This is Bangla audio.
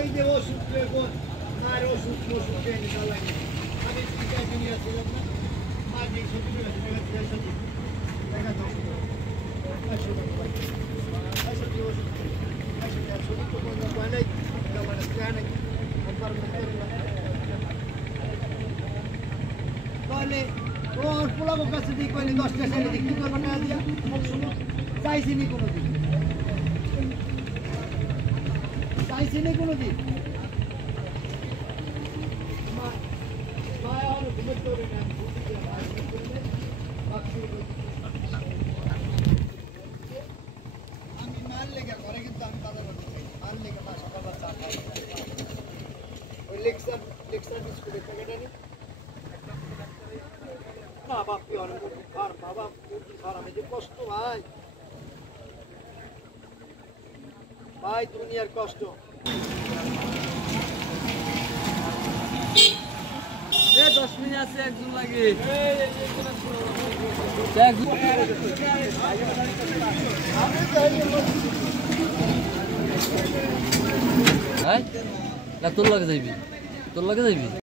এই যে ওষুধ মার ওষুধ এনে দেওয়া লাগে আমি টিকা নিয়ে আসছিলাম না মা যে সত্যি দেখা দাও সত্যি ওষুধ সত্যি তো কোনো উপায় নেই আমার স্ক্যান নেই একবার তাহলে ওর পোলাবো কাছে দিয়ে কইলে 10টা ছেলে দিয়ে কি করবো টাকা দিয়া চাইছিনি কোনোদিন চাইছিনি কোনোদিন আমি মাল লেগে ঘরে কিন্তু আমি বাজার করতে চাই মাল লেগে মা সকালবেলা চা খাই ওই লেকচার বিস্কুটের প্যাকেট আনি না বাপি অনেক খার বাবা খার আমি যে কষ্ট ভাই ভাই দুনিয়ার কষ্ট এ 10 মিনিট আছে একজন লাগে তোর লাগে যাইবি